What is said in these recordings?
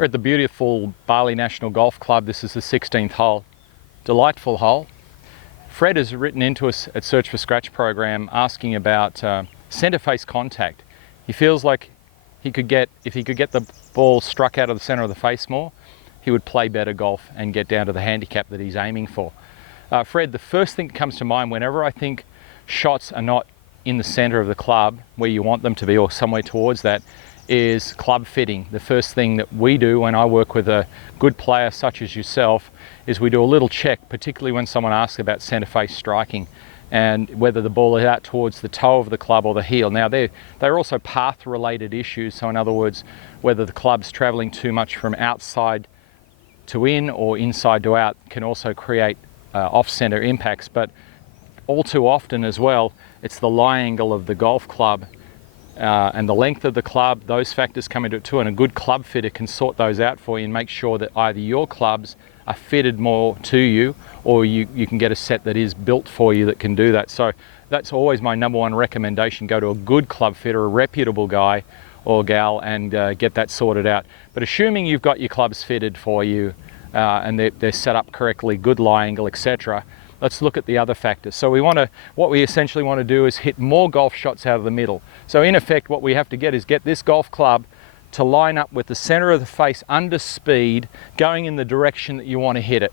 We're at the beautiful Bali National Golf Club. This is the 16th hole. Delightful hole. Fred has written into us at Search for Scratch program asking about centre face contact. He feels like if he could get the ball struck out of the centre of the face more, he would play better golf and get down to the handicap that he's aiming for. Fred, the first thing that comes to mind whenever I think shots are not in the centre of the club where you want them to be or somewhere towards that is club fitting. The first thing that we do when I work with a good player such as yourself is we do a little check, particularly when someone asks about centre face striking and whether the ball is out towards the toe of the club or the heel. Now they're also path related issues, so in other words whether the club's travelling too much from outside to in or inside to out can also create off-centre impacts, but all too often as well it's the lie angle of the golf club and the length of the club. Those factors come into it too, and a good club fitter can sort those out for you and make sure that either your clubs are fitted more to you or you can get a set that is built for you that can do that. So that's always my number one recommendation. Go to a good club fitter, a reputable guy or gal, and get that sorted out. But assuming you've got your clubs fitted for you and they're set up correctly, good lie angle, etc., let's look at the other factors. So what we essentially want to do is hit more golf shots out of the middle. So in effect, what we have to get is get this golf club to line up with the center of the face under speed, going in the direction that you want to hit it.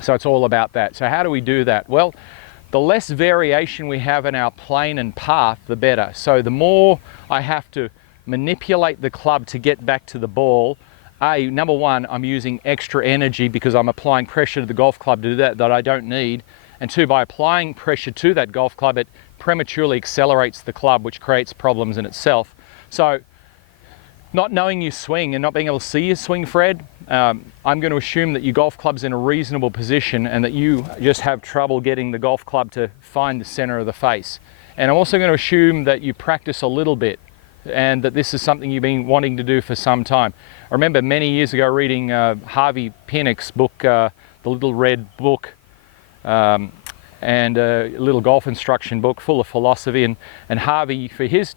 So it's all about that. So how do we do that? Well, the less variation we have in our plane and path, the better. So the more I have to manipulate the club to get back to the ball, number one, I'm using extra energy because I'm applying pressure to the golf club to do that I don't need. And two, by applying pressure to that golf club, it prematurely accelerates the club, which creates problems in itself. So not knowing your swing and not being able to see your swing, Fred, I'm going to assume that your golf club's in a reasonable position and that you just have trouble getting the golf club to find the center of the face. And I'm also going to assume that you practice a little bit and that this is something you've been wanting to do for some time. I remember many years ago reading Harvey Pinnock's book, The Little Red Book, and a little golf instruction book full of philosophy, and Harvey, for his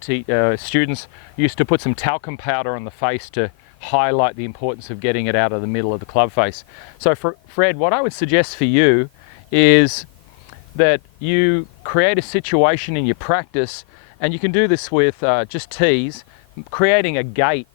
students, used to put some talcum powder on the face to highlight the importance of getting it out of the middle of the club face. So for Fred, what I would suggest for you is that you create a situation in your practice, and you can do this with just tees, creating a gate,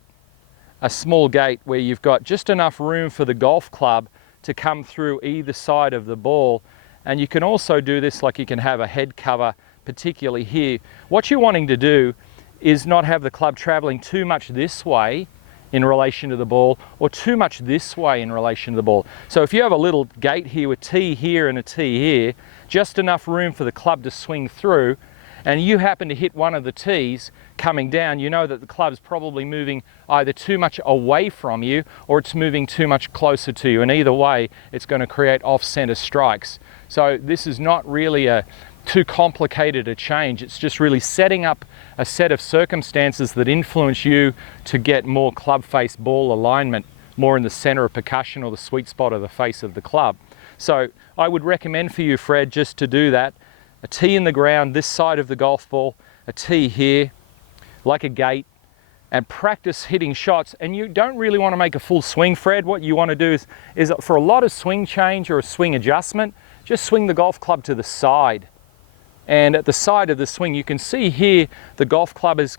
a small gate where you've got just enough room for the golf club to come through either side of the ball. And you can also do this like you can have a head cover, particularly here. What you're wanting to do is not have the club traveling too much this way in relation to the ball or too much this way in relation to the ball. So if you have a little gate here with tee here and a tee here, just enough room for the club to swing through, and you happen to hit one of the tees coming down, you know that the club's probably moving either too much away from you or it's moving too much closer to you, and either way it's going to create off-center strikes. So this is not really too complicated a change. It's just really setting up a set of circumstances that influence you to get more club face ball alignment, more in the center of percussion or the sweet spot of the face of the club. So I would recommend for you, Fred, just to do that. A tee in the ground this side of the golf ball, a tee here, like a gate, and practice hitting shots. And you don't really want to make a full swing, Fred. What you want to do is for a lot of swing change or a swing adjustment, just swing the golf club to the side. And at the side of the swing, you can see here the golf club is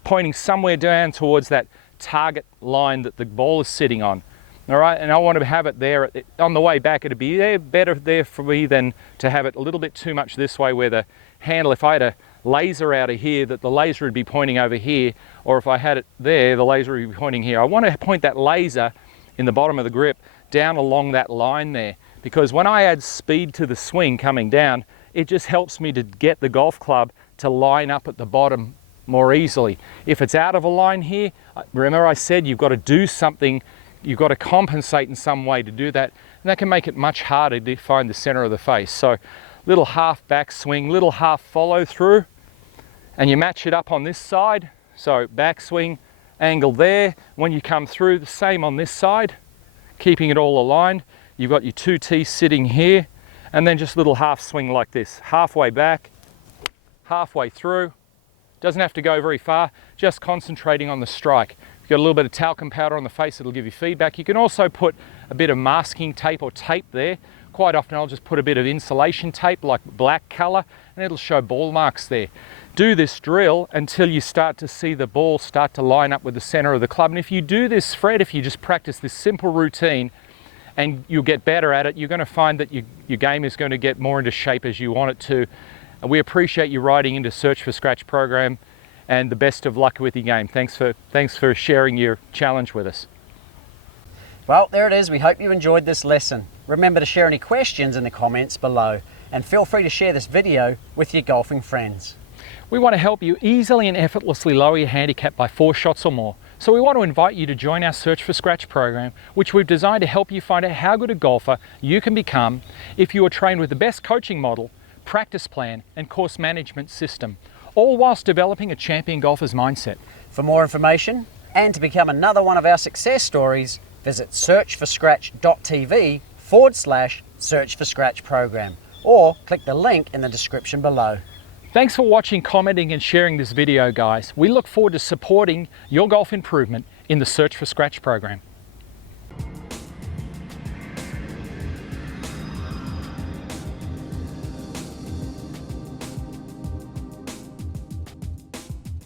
pointing somewhere down towards that target line that the ball is sitting on. All right, and I want to have it there on the way back. It'd be better there for me than to have it a little bit too much this way where the handle, if I had a laser out of here, that the laser would be pointing over here, or if I had it there, the laser would be pointing here. I want to point that laser in the bottom of the grip down along that line there, because when I add speed to the swing coming down, it just helps me to get the golf club to line up at the bottom more easily. If it's out of a line here, remember I said you've got to do something. You've got to compensate in some way to do that, and that can make it much harder to find the center of the face. So little half back swing, little half follow through, and you match it up on this side. So back swing, angle there. When you come through, the same on this side, keeping it all aligned. You've got your two tees sitting here, and then just little half swing like this, halfway back, halfway through. Doesn't have to go very far, just concentrating on the strike. You've got a little bit of talcum powder on the face, it'll give you feedback. You can also put a bit of masking tape or tape there. Quite often I'll just put a bit of insulation tape like black colour and it'll show ball marks there. Do this drill until you start to see the ball start to line up with the centre of the club. And if you do this, Fred, if you just practice this simple routine and you'll get better at it, you're going to find that your game is going to get more into shape as you want it to. And we appreciate you writing into Search for Scratch program, and the best of luck with your game. Thanks for sharing your challenge with us. Well, there it is. We hope you enjoyed this lesson. Remember to share any questions in the comments below, and feel free to share this video with your golfing friends. We want to help you easily and effortlessly lower your handicap by 4 shots or more. So we want to invite you to join our Search for Scratch program, which we've designed to help you find out how good a golfer you can become if you are trained with the best coaching model, practice plan and course management system, all whilst developing a champion golfer's mindset. For more information and to become another one of our success stories, visit searchforscratch.tv/Search for Scratch program, or click the link in the description below. Thanks for watching, commenting and sharing this video, guys. We look forward to supporting your golf improvement in the Search for Scratch program.